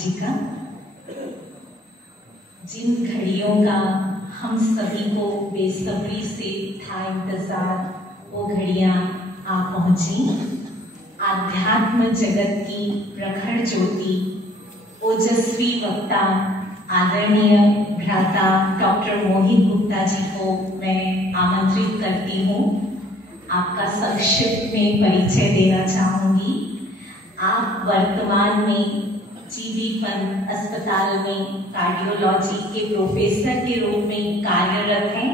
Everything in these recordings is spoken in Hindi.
जी का। जिन घड़ियों का हम सभी को बेसब्री से था इंतजार, वो घड़ियां आ पहुंची। आध्यात्म जगत की प्रखर ज्योति, ओजस्वी वक्ता आदरणीय भ्राता डॉक्टर मोहित गुप्ता जी को मैं आमंत्रित करती हूँ। आपका संक्षिप्त में परिचय देना चाहूंगी। आप वर्तमान में जीबी पंत अस्पताल में कार्डियोलॉजी के प्रोफेसर के रूप में कार्यरत हैं।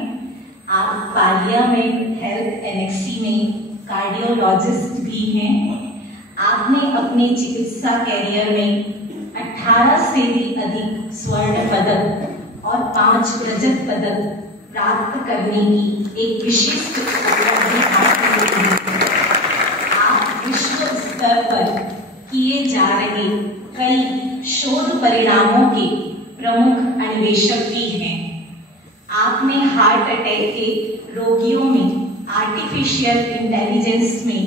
आप पार्लियामेंट हेल्थ एनेक्सी में कार्डियोलॉजिस्ट भी हैं। आपने अपने चिकित्सा कैरियर में 18 से भी अधिक स्वर्ण पदक और 5 रजत पदक प्राप्त करने की एक विशिष्ट उपलब्धि हासिल की है। आप विश्व स्तर पर किए जा रहे कई शोध परिणामों के प्रमुख अन्वेषक भी हैं। आपने हार्ट अटैक के रोगियों में आर्टिफिशियल इंटेलिजेंस में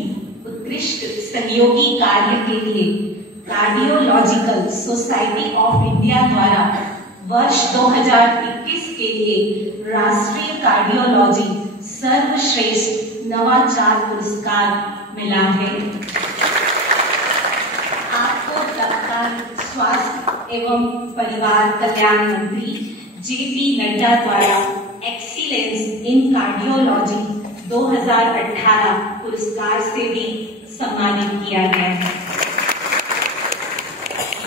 उत्कृष्ट सहयोगी कार्य के लिए कार्डियोलॉजिकल सोसाइटी ऑफ इंडिया द्वारा वर्ष 2021 के लिए राष्ट्रीय कार्डियोलॉजी सर्वश्रेष्ठ नवाचार पुरस्कार मिला है। आपको तत्काल स्वास्थ्य एवं परिवार कल्याण मंत्री जेपी नड्डा द्वारा एक्सीलेंस इन कार्डियोलॉजी 2018 पुरस्कार से भी सम्मानित किया गया है।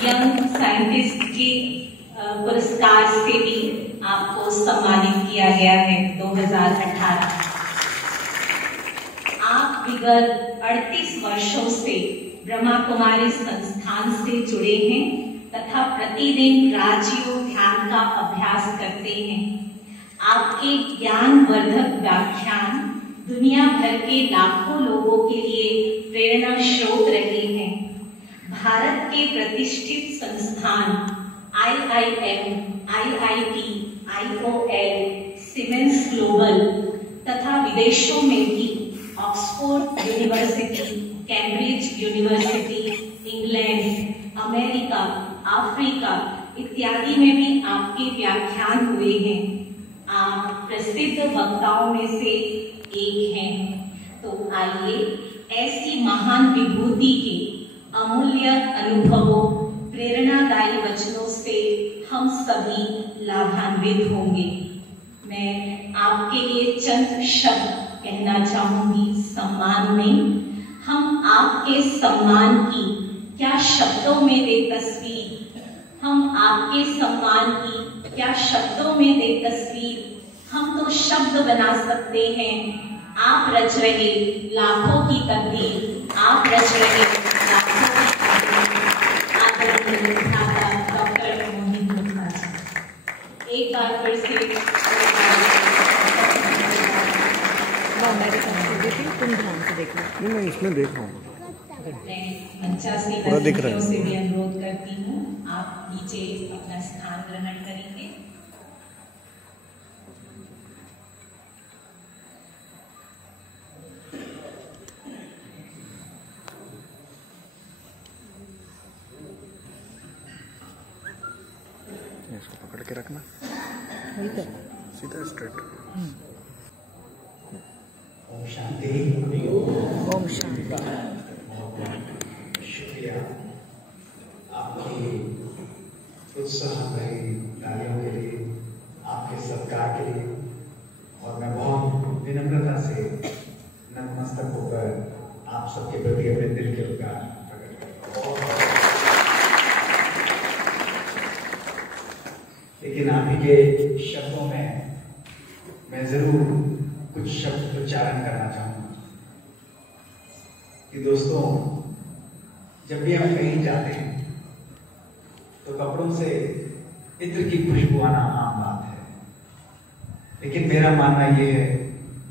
यंग साइंटिस्ट के पुरस्कार से भी आपको सम्मानित किया गया है 2018। आप विगत 38 वर्षों से ब्रह्मा कुमारी संस्थान से जुड़े हैं तथा प्रतिदिन राजयोग ध्यान का अभ्यास करते हैं। आपके ज्ञानवर्धक व्याख्यान दुनिया भर के लाखों लोगों के लिए प्रेरणा स्रोत रहे हैं। भारत के प्रतिष्ठित संस्थान IIM, IIT, IOL, siemens global तथा विदेशों में भी Oxford university, Cambridge university, England, America, Africa इत्यादि में भी आपके व्याख्यान हुए हैं। आप प्रसिद्ध वक्ताओं में से एक हैं। तो आइए ऐसी महान विभूति के अमूल्य अनुभवों, प्रेरणादायी वचनों से हम सभी लाभान्वित होंगे। मैं आपके लिए चंद शब्द कहना चाहूंगी सम्मान में। हम आपके सम्मान की क्या शब्दों में दे तस्वीर, हम आपके सम्मान की क्या शब्दों में दे तस्वीर। हम तो शब्द बना सकते हैं। आप रच रहे लाखों की तकदीर, आप रच रहे लाखों की तकदीर। डॉक्टर मोहित गुप्ता जी, एक बार फिर से तुम ध्यान से देख लो। मैं इसमें देख रहा हूँ। मैं मंचासीन से भी अनुरोध करती हूँ, आप नीचे अपना स्थान ग्रहण करेंगे। इसको पकड़ के रखना, सीधा स्ट्रेट। ओम शांति। ओम शांति। शुक्रिया आपकी उत्साह भरी तालियों के लिए, आपके सत्कार के लिए। और मैं बहुत विनम्रता से नतमस्तक होकर आप सबके प्रति अपने दिल के उपकार प्रकट करता हूँ। लेकिन आप ही के शब्दों में मैं जरूर कुछ शब्द उच्चारण करना चाहूंगा कि दोस्तों, जब भी हम कहीं जाते हैं तो कपड़ों से इत्र की खुशबू आना आम बात है। लेकिन मेरा मानना यह है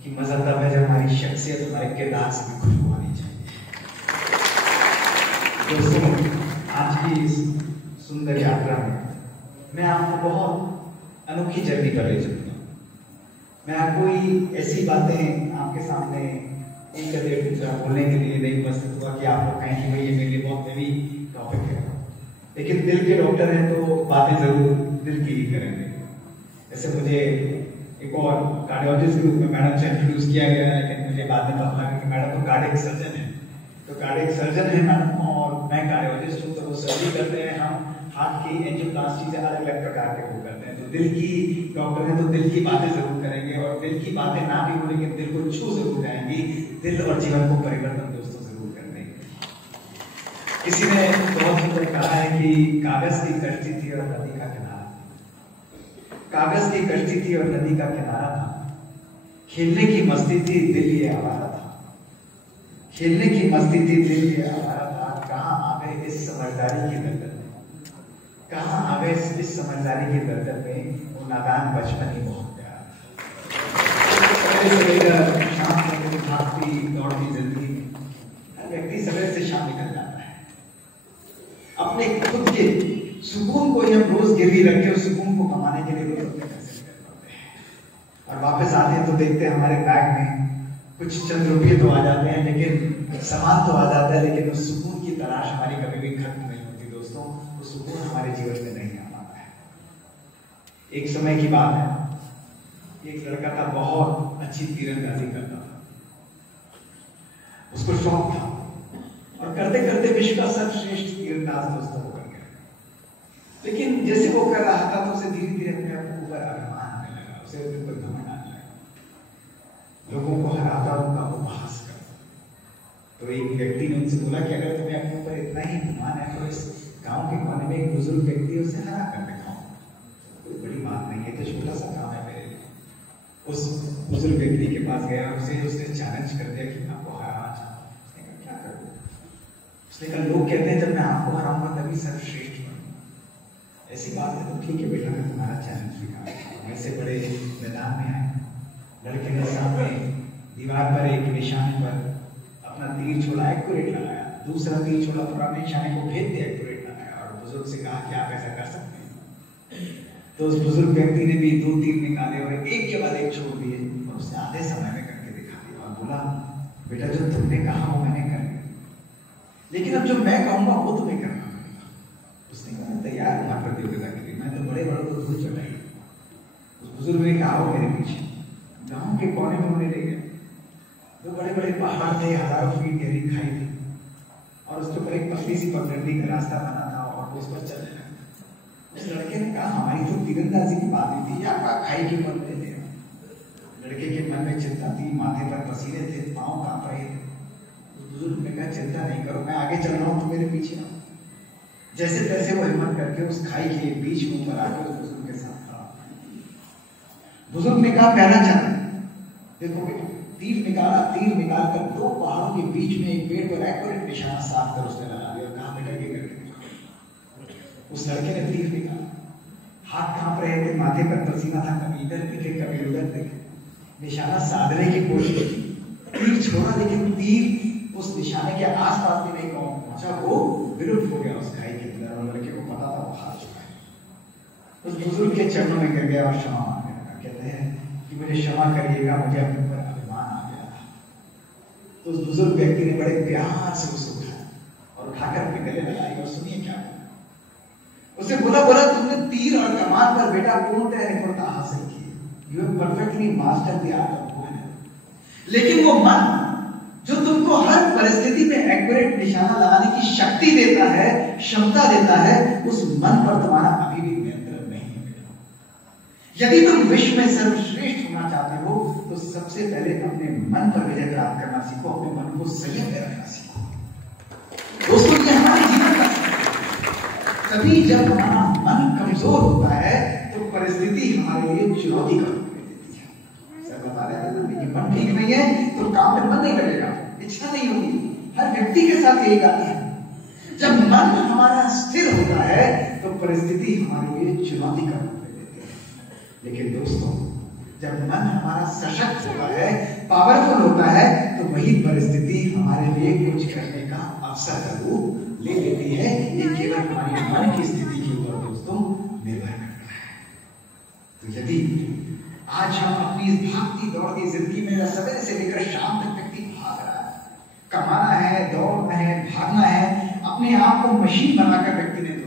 कि मजा तब है जब हमारी शख्सियत, हमारे किरदार से भी खुशबू आनी चाहिए। दोस्तों, आज की इस सुंदर यात्रा में मैं आपको बहुत अनोखी जर्नी पर ले चलूंगा। मैं कोई ऐसी बातें आपके सामने एक करके दूसरा बोलने के लिए नहीं उपस्थित हुआ कि आप लोग कहें कि भाई ये मेरे लिए बहुत हेवी टॉपिक है। लेकिन दिल के डॉक्टर हैं तो बातें जरूर दिल की ही करेंगे। ऐसे मुझे एक और कार्डियोलॉजिस्ट के रूप में मैडम से इंट्रोड्यूस किया गया है, लेकिन मुझे बाद में पता लगा कि मैडम तो कार्डियक सर्जन है। तो कार्डियक सर्जन है मैडम और मैं कार्डियोलॉजिस्ट हूँ, तो वो सर्जरी करते हैं, हम हार्ट की एंजियोप्लास्टी से अलग अलग प्रकार के वो करते हैं। तो दिल की डॉक्टर है तो दिल की बातें जरूर करेंगे, और दिल की बातें ना भी हो लेकिन दिल को छू जरूर जाएंगी, दिल और जीवन को परिवर्तन दोस्तों जरूर कर देंगे। किसी ने बहुत सुंदर कहा है कि कागज की कश्ती थी और नदी का किनारा, कागज की कश्ती थी और नदी का किनारा था, खेलने की मस्ती थी दिल ये आवारा था, खेलने की मस्ती थी दिल ये आवारा था, कहाँ आ गए इस समझदारी की दलदल में, कहाँ आ गए इस समझदारी की दलदल में, वो नादान बचपन ही बहुत प्यारा। शाम तक भागती दौड़ती जिंदगी में हर व्यक्ति सवेरे से शाम निकल जाता है, अपने खुद के सुकून को हम रोज गिरवी रख के उस सुकून को कमाने के लिए रोज अपने पैसे निकल पाते हैं, और वापस आते हैं तो देखते हैं हमारे बैग में कुछ चंद रुपये तो आ जाते हैं, लेकिन सामान तो आ जाता है, लेकिन उस सुकून की तलाश हमारी कभी भी खत्म नहीं होती दोस्तों, वो सुकून हमारे जीवन में नहीं आ पाता है। एक समय की बात है, एक लड़का था, बहुत अच्छी तीरंदाजी करता था, उसको शौक था, और करते करते विश्व का सर्वश्रेष्ठ तीरंदाज दोस्तों हो गया। लेकिन जैसे वो कर रहा था तो उसे धीरे धीरे अपने ऊपर अभिमान आने लगा, उसे अपने ऊपर घमंड आने लगा, लोगों को हराता उनका उपहास करता। तो एक व्यक्ति ने उनसे बोला कि अगर तुम्हें अपने ऊपर इतना ही घमंड है तो इस गांव के कोने में एक बुजुर्ग व्यक्ति है, उसे हरा कर दिखाओ, कोई बड़ी बात नहीं है, तो छोटा सा काम है मेरे लिए। उस बुजुर्ग व्यक्ति के पास गया, उसने चैलेंज कर दिया कि मैं आपको हराना चाहता हूँ। उसने कहा क्या करूँ? उसने कहा लोग कहते हैं जब मैं आपको हराऊंगा तभी सर्वश्रेष्ठ बनूंगा। ऐसी बात है तो ठीक है बेटा, मैं तुम्हारा चैलेंज स्वीकार। वैसे बड़े मैदान में आए, लड़के ने सामने दीवार पर एक निशाने पर अपना तीर छोड़ा, एक्यूरेट लगाया, दूसरा तीर छोड़ा, पुराने निशाने को भेद दिया, एक्यूरेट लगाया, और बुजुर्ग से कहा कि आप ऐसा कर सकते हैं। तो उस बुजुर्ग व्यक्ति ने भी 2 तीर निकाले और एक के बाद एक छोड़ दिए, और उसने आधे समय में करके दिखा दिया, और बोला बेटा जो तुमने कहा वो मैंने कर लिया, लेकिन अब जो मैं कहूंगा वो तुम्हें करना पड़ेगा। उसने कहा तैयार हूं प्रतियोगिता के लिए, मैं तो बड़े बड़ों को धूल चढ़ाई। उस बुजुर्ग ने कहा मेरे पीछे गांव के कोने में उन्हें ले गए, जो बड़े बड़े पहाड़ थे, हजारों फीट गहरी खाई थी, और उसके ऊपर एक पतली सी पगडंडी का रास्ता बना था, और उस पर चलने लगा। उस लड़के ने कहा हमारी तो तीरंदाजी की बात हुई थी, आपका खाई क्यों बन रहे थे? लड़के के मन में चिंता थी, माथे पर पसीने थे, पांव कांप रहे थे। बुजुर्ग ने कहा चिंता नहीं करो, मैं आगे चल रहा हूं, तुम मेरे पीछे आओ। जैसे तैसे वो हिम्मत करके उस खाई के बीच में ऊपर आकर उस बुजुर्ग के साथ खड़ा। बुजुर्ग ने कहा पहला चरण देखो बेटा, तीर निकाला, तीर निकालकर 2 पहाड़ों के बीच में एक पेड़ पर एक्यूरेट निशाना साफ कर उसने लगा दिया, कहा बेटा ये करके। उस लड़के ने तीर निकाला, हाथ कांप रहे थे, माथे पर पसीना था, कभी इधर देखे कभी उधर देखे, निशाना साधने की कोशिश की, तीर छोड़ा, लेकिन तीर उस निशाने के आसपास भी नहीं पहुंचा, वो विरुद्ध हो गया उस खाई के अंदर, और लड़के को पता था वो हार चुका है। उस बुजुर्ग के चरणों में गिर गया और क्षमा मांगने लगा, कहते हैं कि मुझे क्षमा करिएगा, मुझे अपने ऊपर अभिमान आ गया था। तो उस बुजुर्ग व्यक्ति ने बड़े प्यार से उसे उठाया और उठाकर अपने गले लगाई, और सुनिए क्या उसे बोला तुमने तीर और कमान पर बेटा पूर्णतः निपुणता हासिल की, you have perfectly mastered the art of बो, लेकिन वो मन जो तुमको हर परिस्थिति में एक्यूरेट निशाना लगाने की शक्ति देता है, क्षमता देता है, उस मन पर तुम्हारा अभी भी नियंत्रण नहीं है। यदि तुम विश्व में सर्वश्रेष्ठ होना चाहते हो तो सबसे पहले अपने मन पर विजय प्राप्त करना सीखो, अपने मन को संयम में रखना सीखो। दोस्तों ये हमारे जीवन का तभी जब हमारा मन कमजोर होता है तो परिस्थिति हमारे लिए चुनौती का रूप ले लेती है। सर बता रहे हैं ना, ये मन ठीक नहीं है तो काम में मन नहीं लगेगा, इच्छा नहीं होगी। हर व्यक्ति के साथ यही बात है। जब मन हमारा स्थिर होता है तो परिस्थिति हमारे लिए चुनौती का रूप ले लेती है। लेकिन दोस्तों जब मन हमारा सशक्त होता है, पावरफुल होता है, तो वही परिस्थिति हमारे लिए कुछ करने का अवसर का रूप ले लेती है। ये केवल हमारी मन की स्थिति के ऊपर दोस्तों निर्भर करता है। तो यदि आज हम अपनी भागती दौड़ती जिंदगी में सवेरे से लेकर शाम तक व्यक्ति भाग रहा है, कमाना है, दौड़ना है, भागना है, अपने आप को मशीन बनाकर व्यक्ति ने